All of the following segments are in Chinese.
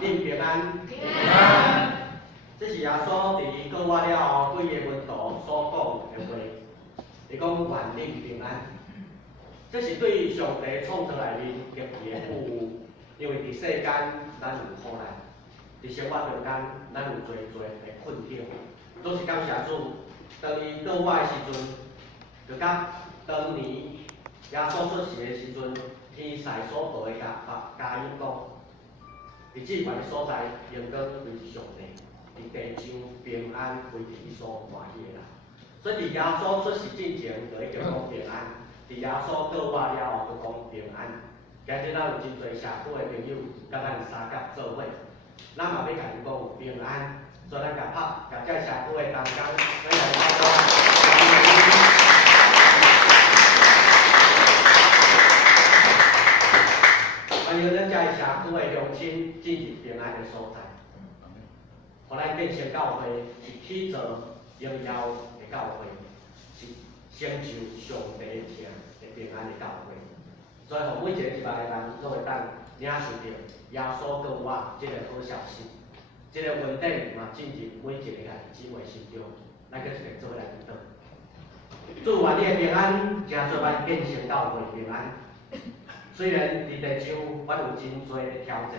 恁平安。平安。这是耶稣伫讲话了后，对个门徒所讲的话。伊讲愿恁平安。这是对上帝创造内面极其的富有，因为伫世间咱有苦难，伫生活中间咱有侪的困扰，都是感谢主。当伊倒我的时阵，就甲当年耶稣出世的时阵，天使所报的佳音讲，伫至悬的所在，荣光归于上帝，伫地上平安归伫伊所欢喜的人。所以伫耶稣出世之前，就已经讲平安；伫耶稣倒我了后，就讲平安。今日咱有真侪社区的朋友，甲咱相合做伙，咱嘛要甲因讲有平安。所以咱甲这社区的同工，咱来交代。欢迎咱这社区的乡亲进入平安的所在，互咱建成教会是起造荣耀的教会，是成就上帝名的平安的教会。所以，互每一个入来的人，都会当领受到耶稣跟我这个好消息，这个稳定嘛进入每一个弟兄姊妹心中。咱搁一个做伙来祈祷。祝愿你的平安，真做咱建成教会平安。虽然伫地上，阮有真多的挑战，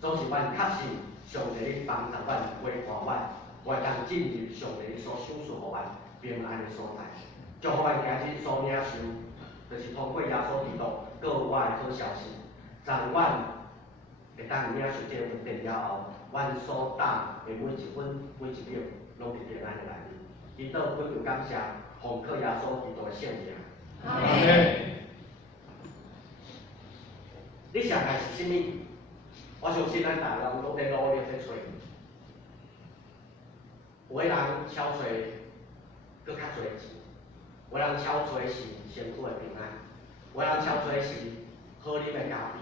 总是阮确信上帝咧帮助阮、陪伴阮，我当进入上帝所赏赐互阮平安的所在。祝福阮今日所领受，就是通过耶稣基督告我的好消息，让阮会当领受这个稳定了后，阮所打的每一分每一秒，拢伫平安的内面。祈祷恳求感谢，奉靠耶稣基督的圣名。阿门。你上界是啥物？我相信咱大家拢在努力在找。有个人超找，搁较侪钱；有人超找是身躯的平安；有人超找是好啉的咖啡。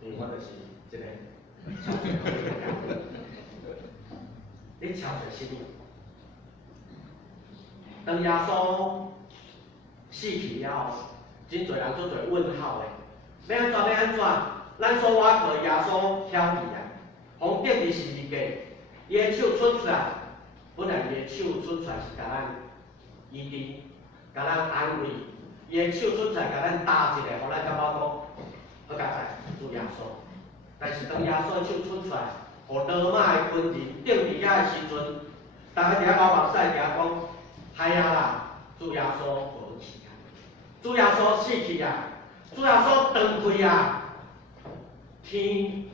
我就是一个超找好啉的咖啡。你超找啥物？当耶稣死去了后，真侪人做侪问号的。要安怎？咱所挖靠耶稣挑起啊，从顶伫十字架，伊的手伸出来，本来伊的手伸出来是甲咱医治，甲咱安慰，伊的手伸出来甲咱打一个，互咱感觉讲好佳哉，主耶稣。但是当耶稣的手伸出来，互罗马的军人顶伫遐的时阵，大家伫遐流目屎，伫遐讲，嗨啊啦，主耶稣无去啊，主耶稣死去啊。主耶稣断开啊，天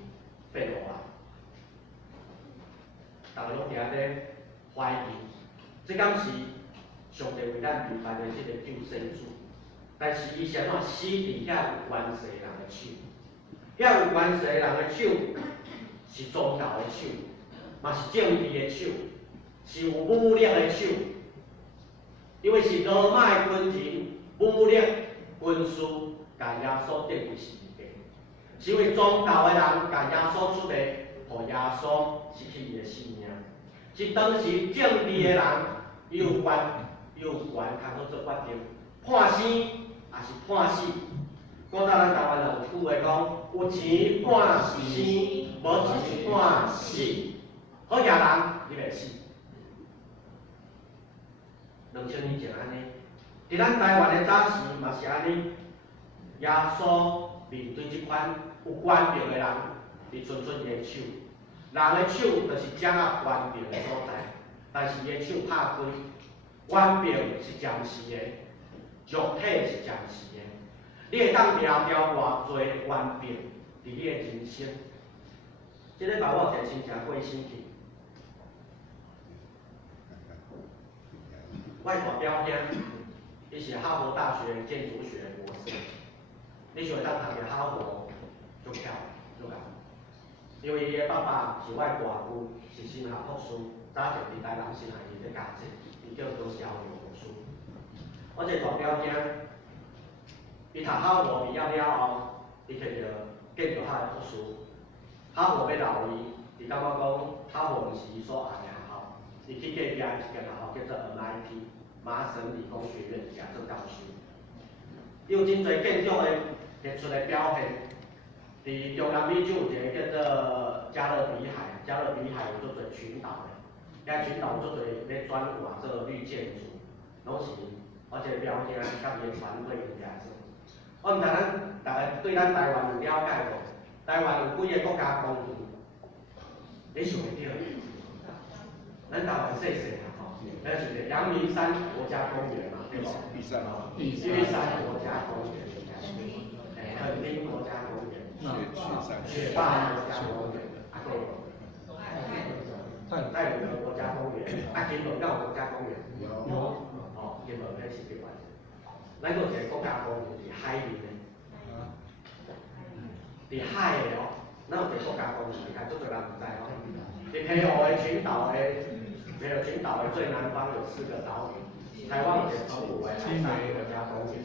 变黑啊！大家拢伫咧怀疑，这敢是上帝为咱安排的这个救世主？但是伊是安怎死伫遐有关系的人的手？遐有关系的人的手是宗教的手，嘛是政治的手，是有武力的手，因为是罗马的军人武力军事。甲耶稣钉伫十字架，是因为宗教的人甲耶稣出卖，互耶稣失去伊的性命。是当时政治的人有权通好做决定，判生也是判死。古早咱台湾人有句话讲：有钱判生，无钱判死。好野人你袂死。2000年前安尼，伫咱台湾的早时嘛是安尼。耶稣面对这款有权柄的人，伊伸出伊的手，人的手就是掌握权柄的所在，但是伊的手拍开，权柄是暂时的，肉体是暂时的。你会当抓掉偌济权柄伫你的人生？即礼拜我有一个亲戚过身去，我的大表兄，伊是哈佛大学建筑学博士。你想会当读个哈佛，足巧足够，因为伊个爸爸是我的大姑，是新学博士，早前伫台南新学院咧教册，伊叫做萧友博士。我一个大表兄，伊读哈佛毕业了后，伊摕到建筑学的博士，哈佛要留伊，伊感觉讲哈佛毋是伊所爱的学校，伊去隔壁一间学校叫做 MIT 麻省理工学院来做教授。伊有真侪建筑的杰出的表现，伫中南美洲有一个叫做加勒比比海有做侪群岛的，遐群岛做侪咧转换做绿建筑，拢是我一个表兄甲伊个团队伫遐做。我毋知咱大家对咱台湾有了解无？台湾有几个国家公园？你想会到？咱台湾细细啊吼，咱是个阳明山国家公园嘛，对无？玉山国家公园，垦丁国家公园，雪霸国家公园，啊个泰鲁阁国家公园，啊金门港国家公园，有，哦，金门迄是另外一个。咱个一个国家公园伫海面的，伫海的哦，咱有一个国家公园，但做侪人唔知哦。伫澎湖的群岛的，没有群岛的最南方有4个岛屿，台湾有一个澎湖的海山国家公园，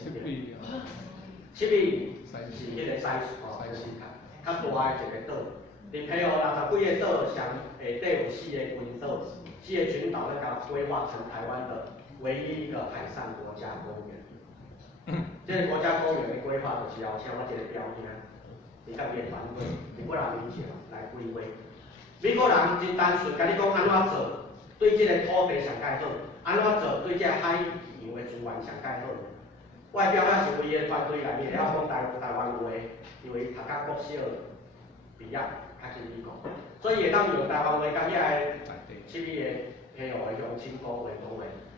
七里是迄个西哦，就是较大的一个岛。伫澎湖60几个岛上下底有4个群岛，4个群岛咧，甲规划成台湾的唯一一个海上国家公园。这个国家公园的规划就是要请我一个表兄，伊甲伊的团队，美国人领袖来规划。美国人真单纯，甲你讲安怎做，对这个土地上介好，安怎做对这个海洋的资源上介好。我的表兄是为伊的团队内面了讲台湾话，因为读到国小毕业，较去美国，所以会当用台湾话甲遐个7米的澎湖的乡亲讲话。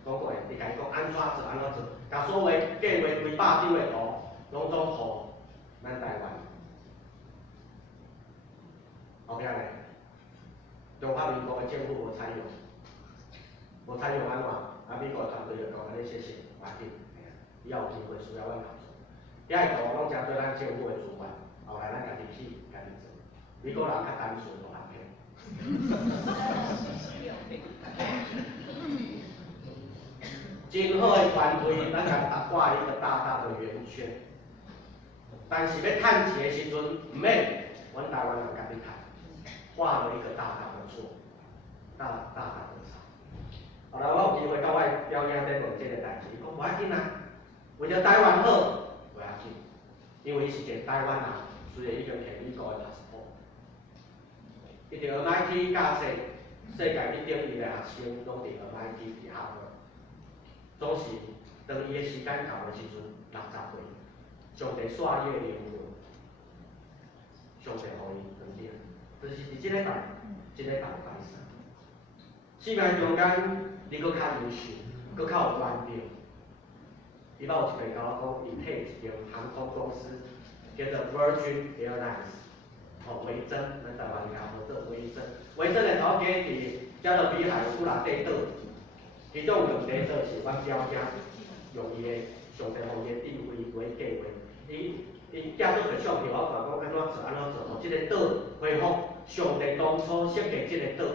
讲过，你家己讲安怎做，甲所有计划200张的图，拢总互咱台湾。后壁咧，中华民国的政府无采用，安怎？啊，美国团队就讲安尼谢谢，无要紧，以后有机会需要阮合作。遐个图拢真对咱政府的资源，后来咱家己去家己做。美国人较单纯，无人骗。真好的团队，咱甲挂一个大大的圆圈。但是要趁钱的时阵，唔免，阮台湾人家己趁，画了一个大大的错，大大的错。后来我有机会甲我表兄在问这个代志，伊讲无要紧啊，为着台湾好，无要紧，因为伊是一个台湾人，虽然已经摕美国的 passport， 伊伫 MIT 教册，世界1等2的学生拢伫 MIT 伫哈佛。总是当伊的时间到的时阵，60岁，上帝煞伊的灵魂，上帝互伊肯定，就是伫即个代志上。生命中间，你搁较优秀，搁较有原则。伊捌有一遍甲我讲，伊替一间航空公司叫做 Virgin Airlines， 维珍，咱台湾也合作维珍。维珍的头家伫加勒比海有几60块岛。其中2块岛是阮表兄用伊的上帝互伊的智慧为计划，伊寄做侪相片，我讲安怎做，互即个岛恢复上帝当初设计即个岛，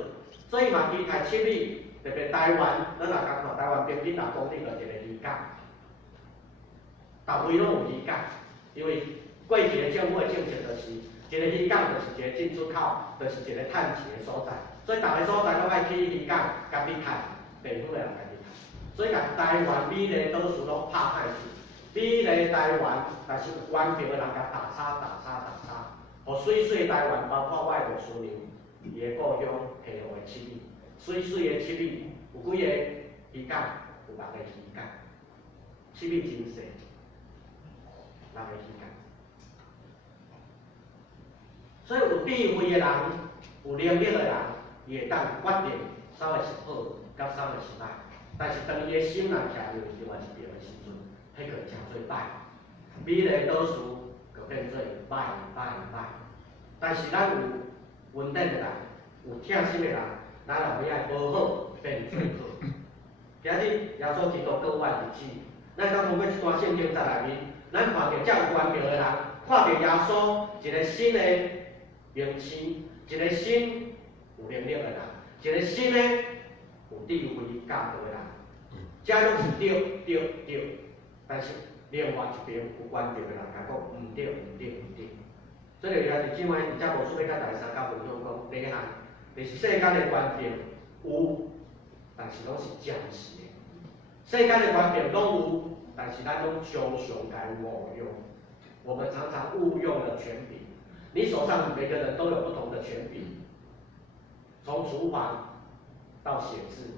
所以嘛期待7米，特别台湾，咱若讲看台湾平均6公里就一个渔港，逐位拢有渔港，因为过去的政府的政策就是一个渔港就是一个进出口，就是一个趁钱的所在，所以逐个所在拢爱去渔港家己趁。地府的人家己趁，所以甲台湾美丽岛屿拢拍歹去，美丽台湾，但是原票的人甲打叉，互水水台湾，包括我的牧师娘，伊的故乡澎湖的7米，水水的7米，有几个渔港，有6个渔港，7米真细，6个渔港，所以有智慧的人，有能力的人，伊会当决定啥会是好。甲啥个是歹，但是当伊的心若徛入另外一边的时阵，迄个诚做歹，美丽岛屿就变做歹。但是咱有稳定的人，有疼心的人，咱若要爱无好变做好。今日耶稣基督过万日子，咱敢通过这段圣经在内面，咱看到遮有关庙的人，看到耶稣一个新的名星，一个新有能力的人，一个新的。有智慧教导的人，这拢是对，但是另外一边有关键的人甲讲唔对。所以就是即摆，而且无需要甲第三甲分享讲，第一项就是世间的关键有，但是拢是暂时的；世间的关键拢有，但是咱拢常常该误用。我们常常误用了权柄，你手上每个人都有不同的权柄。从厨房到写字，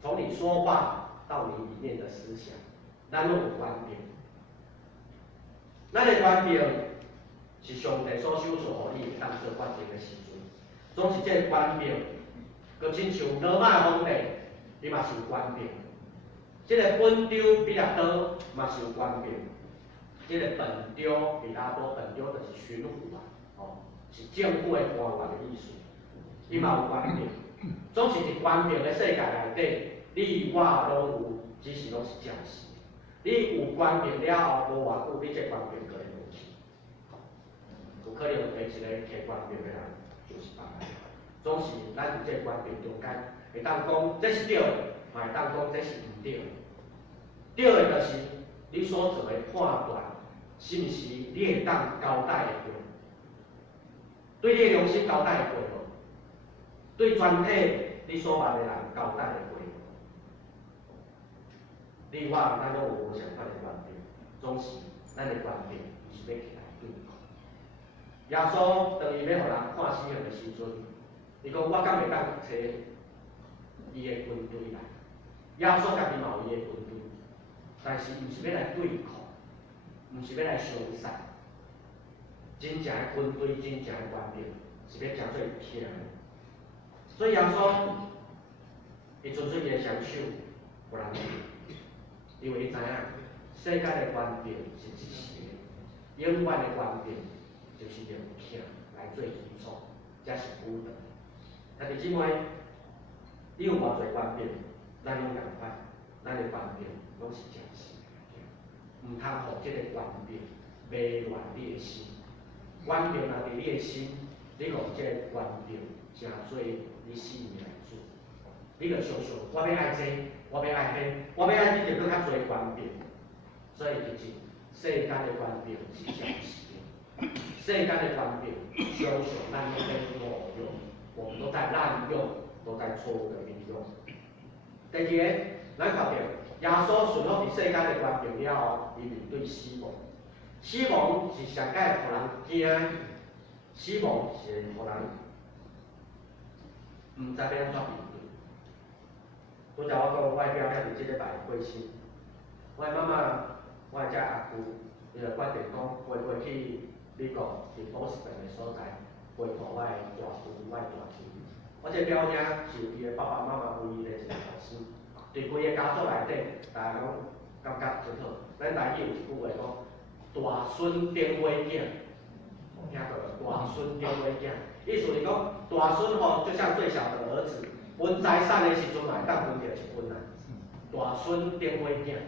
从你说话到你里面的思想，咱拢有权柄。咱的权柄是上帝所授予互你会当做决定的时阵，总是这个权柄，佮亲像罗马皇帝，伊嘛是有权柄。这个本州比拉多嘛是有权柄，这个本州比拉多本州就是巡抚啊，哦，是政府的官员的意思，伊嘛有权柄。总是伫权柄的世界内底，你我拢有，只是拢是暂时。你有权柄了后，无偌久，你这权柄可能无去。有可能第一个摕权柄的人就是别人。总是咱伫这权柄中间，会当讲这是对的，嘛会当讲这是毋对的。对的就是你所做的判断，是毋是你会当交代的过？对你的良心交代的过无？对全体你所捌的人交代的过无？你我咱拢有无相款的权柄，总是咱的权柄是要起来对抗。耶稣当伊要互人判死刑的时阵，伊讲我敢会当找伊的军队来？耶稣家己嘛有伊的军队，但是毋是要来对抗，毋是要来相杀。真正的军队，真正的权柄是要诚做强的。所以耶稣，伊伸出伊的双手，互人救，因为伊知影世界的权柄是一时的，永远的权柄就是用强来做基础，才是稳当。但是姊妹，你有偌侪权柄，咱拢共款，咱的权柄拢是暂时的，毋通互即个权柄迷乱你的心。权柄若伫你的心，你互即个权柄诚做你性命来主。你着想想，我要爱这，我要爱迄，我要爱你着搁较侪权柄。所以就是世间的权柄是暂时的，世间的权柄常常咱都在误用，我们都在滥用，都在错误的运用。第二个，咱看到耶稣顺服伫世间的权柄了后，伊面对死亡。死亡是上界互人惊，死亡是互人毋知要安怎面对。拄则我讲，我的表兄伫即礼拜过身，我的妈妈，我的遮阿舅，伊就决定讲飞去美国伫波士顿的所在，陪伴我的大舅、我的大舅。我这表兄是伊的爸爸妈妈唯一的一个后生，伫规个家族内底，大家拢感觉真好。咱台语有一句话讲，大孙顶尾囝，有听过无？大孙顶尾囝，意思是讲大孙吼，就像最小的儿子，分财产的时阵嘛会当分着一份啊。大孙顶尾囝，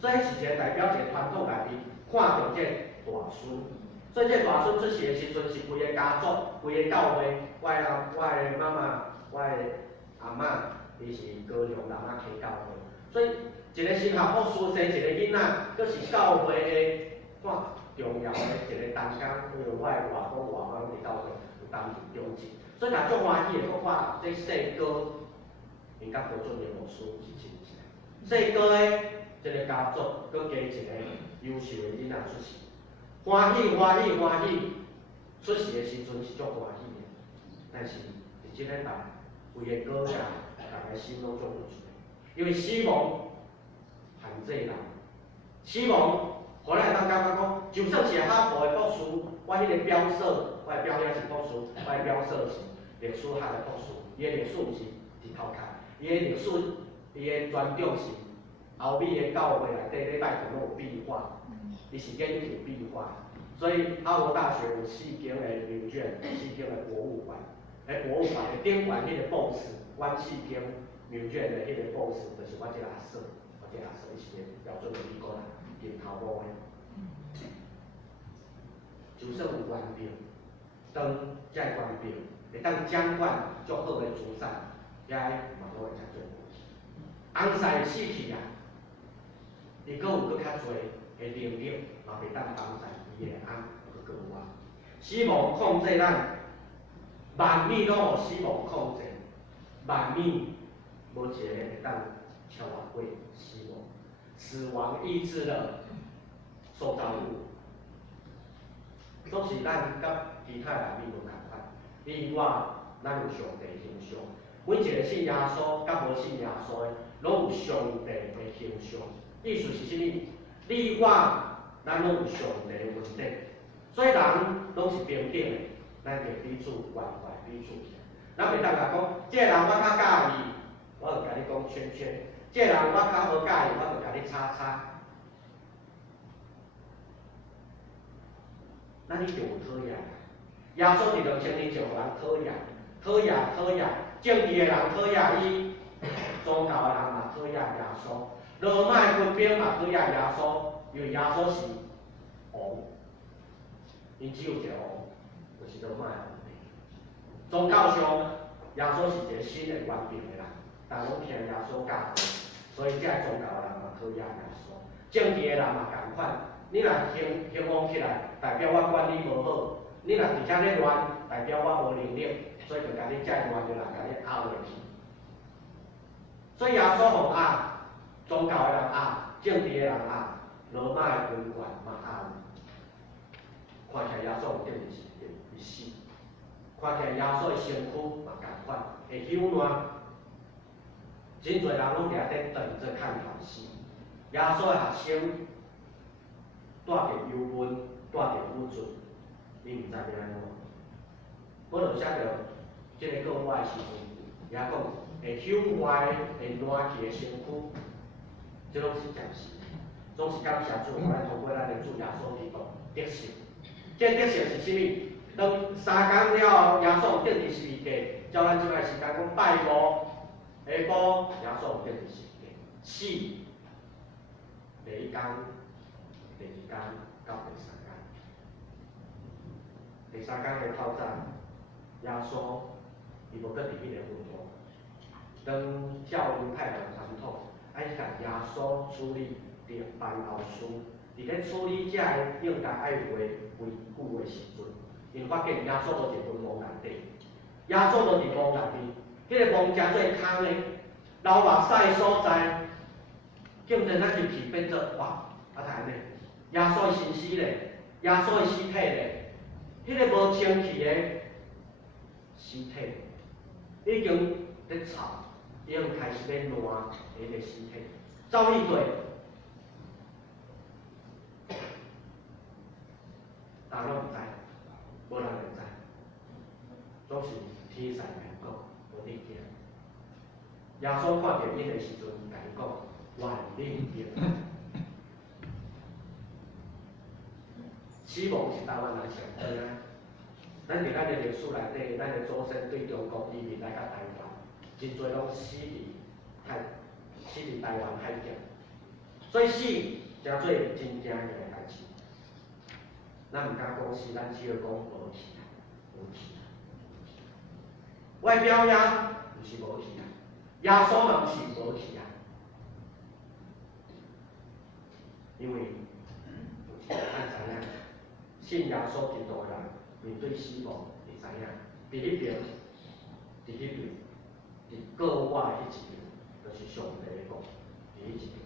所以是一个代表一个传统内面看重这大孙。所以这大孙出世的时阵，是规个家族、规个教会，我的妈妈、我的阿嬷，伊是高雄南仔溪教会，所以一个神学博士生一个囡仔，佫是教会的看重要的一个担当，因为我的外公外妈拢伫教会有担任中职，所以若足欢喜的，佫看这细哥，因甲高准的牧师是亲戚，细哥的一个家族，佫加一个优秀的囡仔出世，欢喜欢喜欢喜，出世的时阵是足欢喜的，但是伫即礼拜，规个哥仔，大家心拢做不出，因为死亡限制人，死亡。互咱会当感觉讲，就算是哈佛的博士，我迄个表嫂，我的表兄是博士，我的表嫂是历史学的博士，伊的历史毋是伫头壳，伊的历史，伊的专长是欧美的教会内底礼拜堂拢有壁画，伊是研究壁画，所以哈佛大学有4间的名卷，4间的博物馆，博物馆的顶馆迄个 boss， 阮4间名卷的迄个 boss， 就是我这个阿嫂，我这个阿嫂伊是个标准的美国人。面头毛的，就算有权柄，当这权柄会当掌管足好的资产，也嘛都会诚做无去。翁婿死去啊，伊阁有阁较侪的能力，嘛袂当帮助伊的翁阁过活。死亡控制咱，万物拢互死亡控制，万物无一个会当超越过死亡。死亡抑制了受造物，总是咱甲其他内面无共款。你我咱有上帝形象。每一个信耶稣甲无信耶稣的，拢有上帝的形象。意思是啥物？你我咱拢有上帝的稳定，所以人拢是平等的，咱就彼此关怀，彼此care。咱袂当甲讲，这个人我较介意，我就甲你讲圈圈；这个人我较无介意，我就甲你叉叉。咱一定有讨厌。耶稣伫2000年就互人讨厌，政治的人讨厌伊，宗教的人嘛讨厌耶稣，罗马的军兵嘛讨厌耶稣，因为耶稣是王，因只有一个王，就是罗马的皇帝。宗教上，耶稣是一个新的原病的人，但拢听耶稣教导，所以这宗教的人嘛讨厌耶稣，政治的人嘛共款。你若兴旺起来，代表我管理无好；你若伫遮咧乱，代表我无能力，所以就甲你遮乱的人甲你压落去。所以耶稣互压，宗教的人压，政治的人压，罗马的军官嘛压。看起来耶稣有顶是会死，看起来耶稣的身躯嘛共款，会朽烂。真侪人拢伫遐咧等着看头死。耶稣的学生带着忧闷，带着无助，你毋知要安怎。我就写着即个讲我的时阵，也讲会朽坏、会烂去的身躯，即拢是暂时。总是感谢主，咱通过咱的主耶稣基督得胜。这得胜是啥物？当3天了后，耶稣有顶第十字架，照咱即摆时间讲拜五，下晡耶稣有顶第十字架，死。第1天、第2天到第3天，第3天的透早，耶稣伊无搁伫迄个坟墓。当照犹太人传统，爱去甲耶稣处理伫办后事，伫咧处理遮个应该爱有诶遗骨诶时阵，因发现耶稣无伫坟墓内底，耶稣无伫墓内面，迄个墓真做空诶，流目屎所在，竟然咱入去变做哇！啊，就安尼，耶稣的身躯咧，耶稣的尸体咧，迄个无清气的尸体，已经咧臭，已经开始咧烂迄个尸体，走去对，人拢毋知，无人会知，总是天使甲伊讲，无你惊。耶稣看到因的时阵，甲伊讲，万灵平安。死亡是台湾人上惊啊！咱伫咱的历史内底，咱的祖先对中国移民来到台湾，真侪拢死伫台湾海峡，所以死诚做真惊人的代志。咱毋敢讲死，咱只要讲无去啊，无去啊。外表也毋是无去啊，耶稣嘛毋是无去啊，因为咱知影。信耶稣基督的人面对死亡，会知影，伫迄边，伫迄边，伫国外迄一边，就是上帝的国，伫迄一边。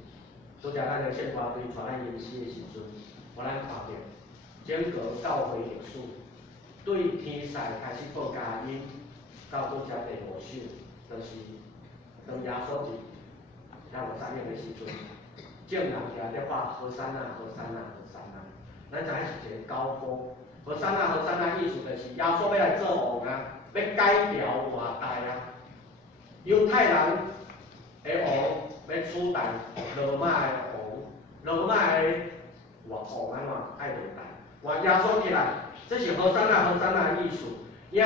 拄则咱的圣歌队带咱吟诗的时阵，互咱看到整个教会历史，对天使开始报佳音，到拄则第5首，就是当耶稣伫遐有3年的时阵，众人伫咧喊和散那，和散那，和散那。咱知影是一个高峰，和散那，和散那意思就是耶稣要来做王啊，要改朝换代啊。犹太人的王要取代罗马的王，罗马的王安怎爱落代，换耶稣起来，这是和散那，和散那的意思。赢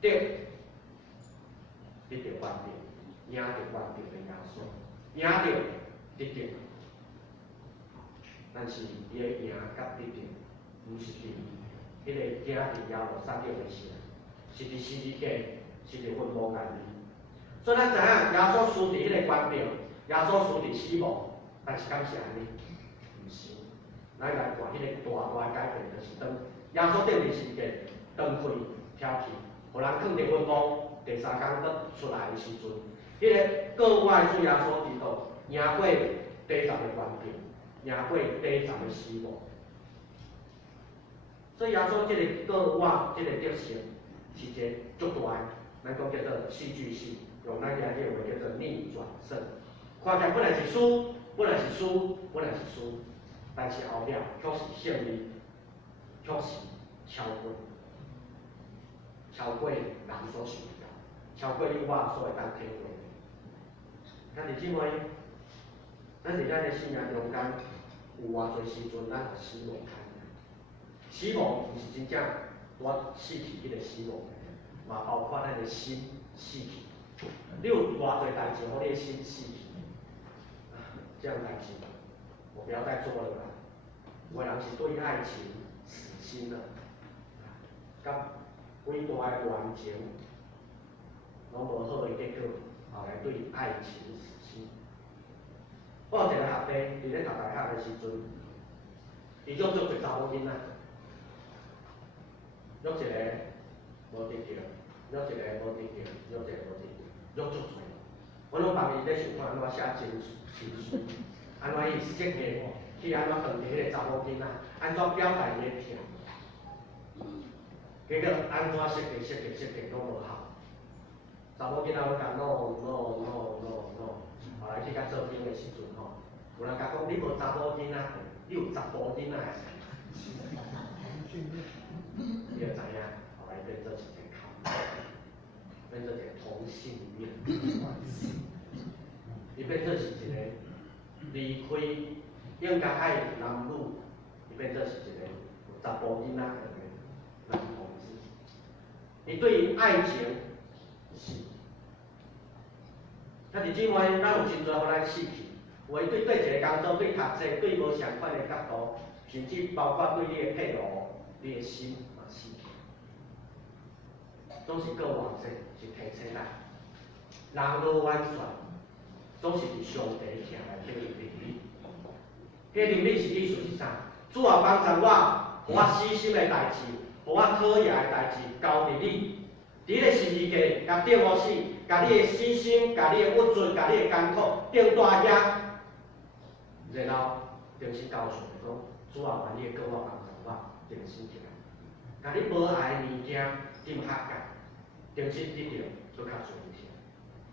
得得着完定，赢着完定的耶稣，赢着得着。但是伊个赢甲得着，毋是伫迄个囝伫亚罗撒勒的时，是伫十字架，是伫坟墓内面。所以咱知影耶稣输伫迄个关病，耶稣输伫死亡，但是敢是安尼？毋是。咱来看迄个大改变，就是当耶稣顶伫十字架断开挑起，互人放伫坟墓，第3天搁出来的时阵，迄个国外主耶稣基督赢过第10个关病。赢过第10个死亡，所以耶稣这个国外这个得胜，是一个足大的，咱讲叫做戏剧性，用咱家个话叫做逆转胜。看起来本来是输，本来是输，本来是输，但是后壁却是胜利，却是超过，超过人所想到，超过你我所会当体会。咱弟姊妹，咱伫咱个生命中间有偌侪时阵，咱互死亡看。死亡毋是真正我死去迄个死亡，嘛包括咱的心死去。你有偌侪代志，互你的心死去，这样代志我不要再做了吧。有的人是对爱情死心了，甲伟大的恋情，拢无好的结果，后来对爱情死心。我有一个学弟，伫咧读大学的时阵，伊约做一个查某囡仔。约一个无得着，约一个无得着，约一个无得着，约足多。我拢帮伊咧想看安怎写情书，安怎伊设计去安怎当伫迄个查某囡仔，安怎表达伊的疼。结果安怎设计拢无效。查某囡仔要甲弄，后来去甲做兵的时阵吼，有人甲讲你无查某囡仔，你有查甫囡仔。你就知影，后来变做一个靠，变做一个同性恋，伊变做是一个离开应该爱男女，伊变做是一个查甫囡仔的男同志。伊对于爱情是，咱弟姊妹，咱有真侪互咱死去，有诶对一个工作、对读册、对无相款的角度，甚至包括对你的配偶、你的心嘛死去。总是过偌济是提醒咱，人无完全，总是伫上帝徛内底的灵力。迄个灵力是意思是啥？主啊，帮助我，互我死心的代志，互我讨厌的代志交伫你。伫个十字架，甲钉我死，甲你的死心，甲你的不准，甲你的艰苦钉大遐，然后重新交出来讲，主啊，愿你的过我帮助我，重新起来，甲你无爱的物件钉合甲。重新得到，搁较全面，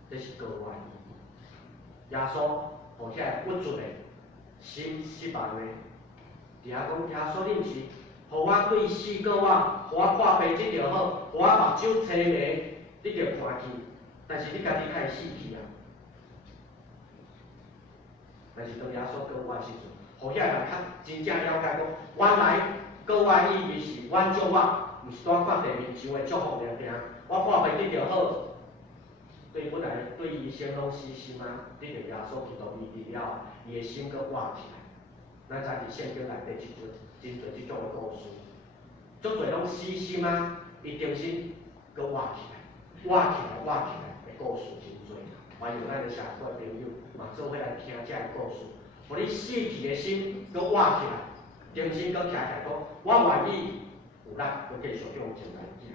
这是国外意义。耶稣互遐不准的心失望的，伫遐讲耶稣，你毋是互我对死过我，互我看病即就好，互我目睭青迷，你就看去，但是你家己开始死去啊。但是当耶稣过我的时阵，互遐人较真正了解讲，原来过我的意义是挽救我，毋是单看地面上的祝福尔尔。我看袂得就好，对本来对医生拢死心啊，得着耶稣基督医治了，伊的心搁活起来。咱知伫圣经内底真侪即种的故事，足侪拢死心啊，伊重新搁活起来，活起来的故事真侪。还有咱的社会朋友嘛，做伙来听这个故事，互你死去的心搁活起来，重新搁徛起来讲，我愿意有力搁继续向前来行。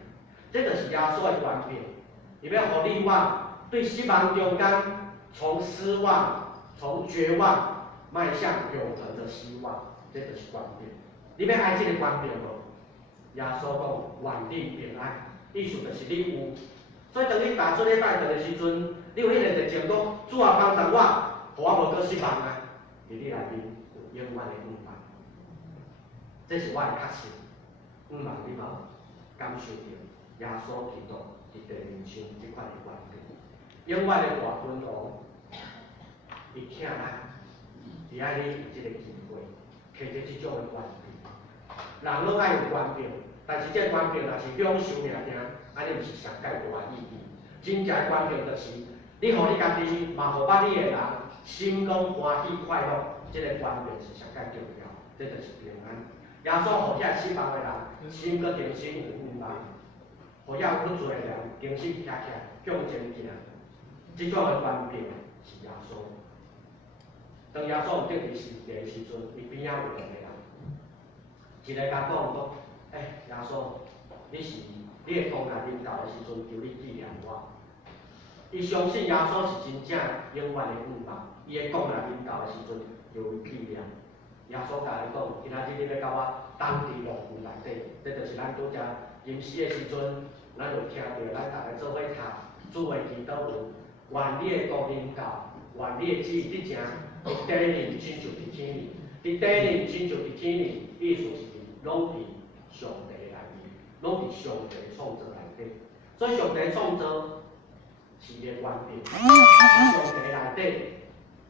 这就是耶稣的权柄，伊要互你我对失望中间，从失望、从绝望迈向永恒的希望，这就是权柄。你要爱这个权柄无？耶稣讲愿你平安，意思就是你有。所以当你踏出礼拜堂的时阵，你有迄个热情讲，主啊帮助我，互我无搁失望啊，伫你内面有永远的盼望。这是我的确信，希望你嘛感受到。耶稣基督伫地面上即款的权柄，永远的大君王，伊请咱，伫爱你有即个机会，摕着即种的权柄。人拢爱有权柄，但是这权柄若是享受命定，安尼毋是上介大意义。真正权柄就是你互你家己，嘛互捌你的人，心讲欢喜快乐，即个权柄是上介重要，这就是平安。耶稣互遐失望的人，心搁重新有盼望。互遐有不做的人，重新徛起来向前行，即种的权柄是耶稣。当耶稣有顶伫十字架的时阵，伊边仔有两个人，一个甲讲讲，耶稣，你的公来领导的时阵，求你纪念我。伊相信耶稣是真正永远的盼望，伊的公来领导的时阵，求伊纪念。耶稣甲伊讲，今仔日你要甲我同伫乐园内底，这就是咱拄则吟诗的时阵。有咱就听着咱大家做伙读主的祈祷文，愿你的国领导，愿你的旨意得成，伫地里亲像伫天里，伫地里亲像伫天里，意思是拢伫上帝内面，拢伫上帝创造内底。所以上帝创造是伊的完备，伫上帝内底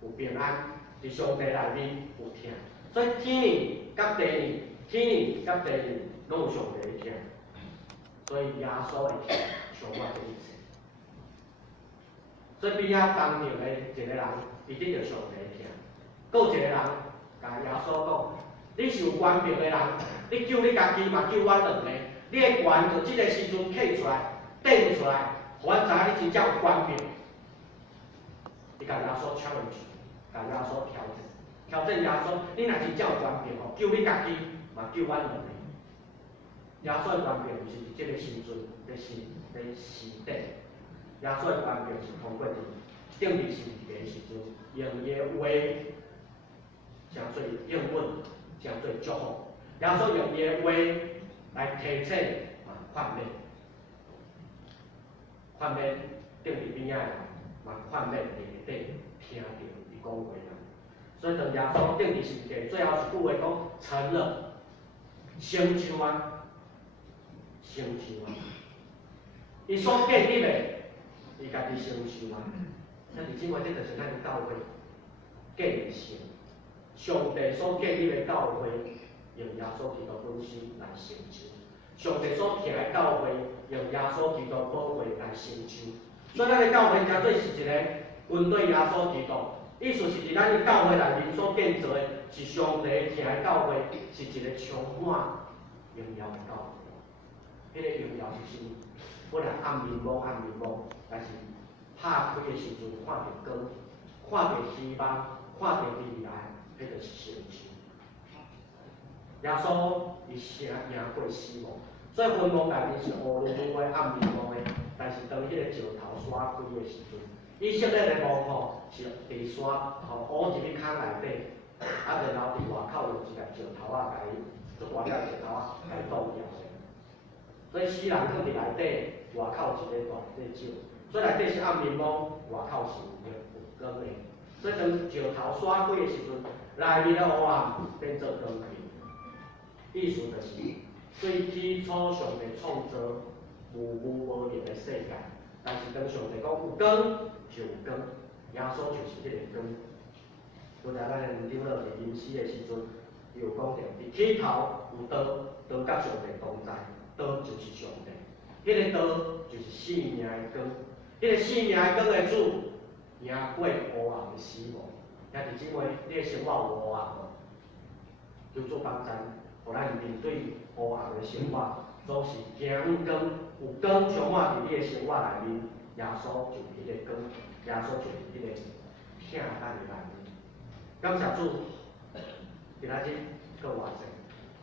有平安，伫上帝内面有疼。所以天里甲地里，天里甲地里拢有上帝的疼。所以耶稣会疼上我这一切。所以边仔当中的一个人，伊得着上帝的疼。搁有一个人，甲耶稣讲：你是有权柄的人，你救你家己嘛救阮两个。你的权就即个时阵摕出来，顶出来，互阮知影你真正有权柄。伊甲耶稣challenge，甲耶稣挑战耶稣，你若真正有权柄吼，救你家己嘛救阮两个。耶稣的权柄就是伫即个时阵在死地。耶稣的权柄是通过伫顶日是地的时阵，用伊的话成做应允，成做祝福。耶稣用伊的话来提醒嘛劝勉，劝勉顶伫边仔的人，嘛劝勉伫内底听着伊讲话人。所以当耶稣顶伫是地，最后一句话讲成了，成就啊，成就啊。伊所建立的，伊家己成就啊。咱弟兄姊妹，这就是咱的教会建立成。上帝所建立的教会，用耶稣基督本身来成就；上帝所听的教会，用耶稣基督宝血来成就。所以咱的教会诚做是一个军队耶稣基督，意思是伫咱的教会内面所建造的，是上帝听的教会，是一个充满荣耀的教会。迄个荣耀是什么？本来暗面蒙，但是拍开的时阵看到光，看到希望，看到未来。迄就是成就。耶稣伊赢过死亡，所以坟墓内面是乌噜噜的、暗迷蒙的。但是当迄个石头刷开的时阵，以色列的墓吼是地刷乌入去坑内底，然后伫外口用一个石头甲伊做大了石头甲伊挡掉的。所以死人放伫内底，外口一个大块石，所以内底是暗迷蒙，外口是有光的。所以当石头刷开的时阵，内面的黑暗变做光明，意思就是最起初上帝创造无灵的世界，但是当上帝讲有光就有光，耶稣就是迄个光。刚才咱的吴长老伫临死的时阵，伊有讲着，伫起头有道，道甲上帝同在，道就是上帝，迄个道就是生命的光，迄个生命的光的主赢过黑暗的死亡。兄弟姊妹，你的生活有黑暗无？求主帮助，互咱面对黑暗的生活，总是行光，有光充满伫你的生活内面，耶稣就是迄个光，耶稣就是迄个疼咱的内面。感谢主，今仔日过偌济，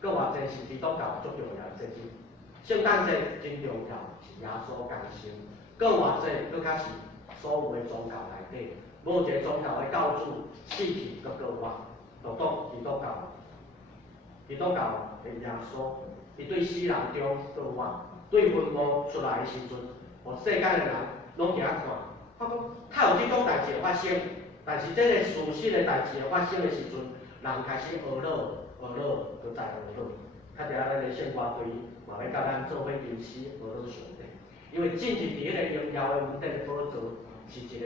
过偌济是基督教最重要的节日。圣诞节真重要，是耶稣降生。过偌济，搁较是所有的宗教内底。无一个宗教的教主死去搁过活，就当基督教。基督教的耶稣，伊对死人中过活，对坟墓出来的时阵，互世间的人拢行看，发讲较有即种代志会发生，但是这个事实的代志会发生的时阵，人开始懊恼，搁再懊恼。较定咱的圣歌队嘛要甲咱做伙吟诗懊恼上帝，因为进入伫迄个荣耀的恩典宝座，是一个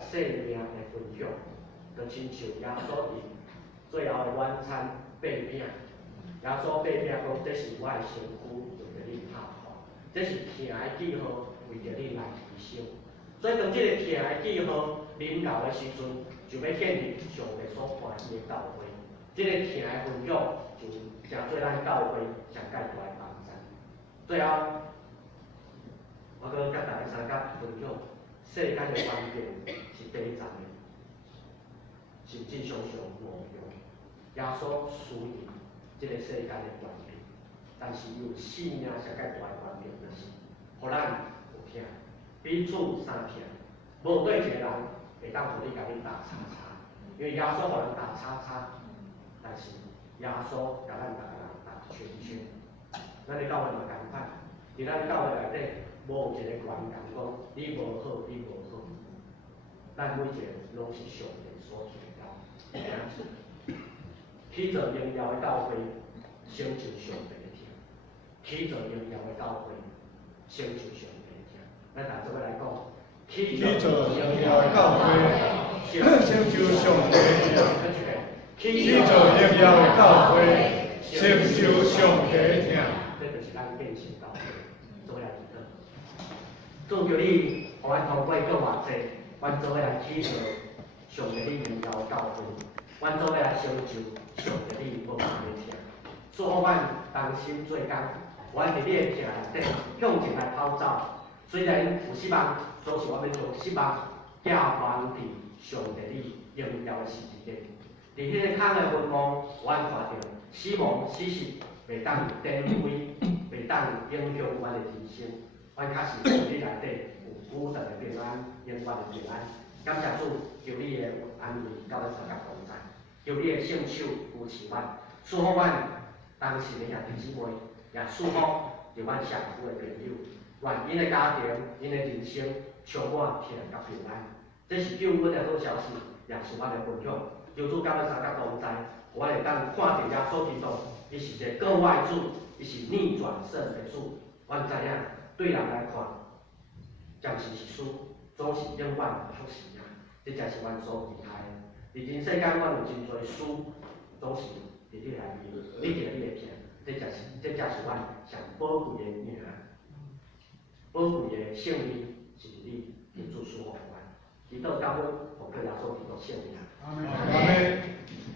生命的分享，就亲像耶稣伫最后的晚餐擘饼，耶稣擘饼讲：这是我的身躯，为着你拍破，这是疼的记号，为着你来提升。所以当这个疼的记号临到的时阵，就要建立上帝所欢喜的教会。这个疼的分享，就成做咱教会上介大的帮助。最后，我阁甲大家三甲分享。世间的环境是短暂的，甚至常常无用。耶稣属于这个世间的环境，但是有生命上介大的环境，就是互咱有疼，彼此相疼。无对一个人会当互你甲你打叉叉，因为耶稣互人打叉叉，但是耶稣甲咱逐个人打圈圈。咱的教会嘛共款，伫咱教会内底无有一个观感讲你无好，你无好。咱每一个拢是上帝所创造，起造荣耀的教会，成就上帝的听；起造荣耀的教会，成就上帝的听。咱大做伙来讲，起造荣耀的教会，成就上帝的听。起造荣耀的教会，成就上帝的听。这就是咱变成教会，做伙来祈祷。主求你，互阮通过更偌济，阮做伙来起造上帝你荣耀的教会，阮做伙来成就上帝你无限的听。祝福阮同心做工，阮伫你的听内底向前来跑走。虽然有失望，总是我们从失望寄望伫上帝你荣耀的时间。伫迄个空的坟墓，阮看到死亡死实袂当颠飞，袂当影响阮的人生。阮确实伫你内底有久长的平安，永远的平安。感谢主，求你的安慰甲阮三角同在，求你的圣手扶持阮，祝福阮当时的兄弟姊妹，也祝福着阮社区的朋友，愿因的家庭、因的人生充满平甲平安。这是救恩的好消息，也是阮的分享。求主甲阮三角同在，我会当看到耶稣基督，伊是一个个外主，伊是逆转胜的主。阮知影，对人来看，暂时是输，总是永远福时啊！这才是阮所期待的。伫人世间，阮有真侪输，总是伫你内面，你着你会听。这才是阮上宝贵的命啊！宝贵的性命是你救主所给阮。祈祷感恩，奉靠耶稣基督圣名。阿门。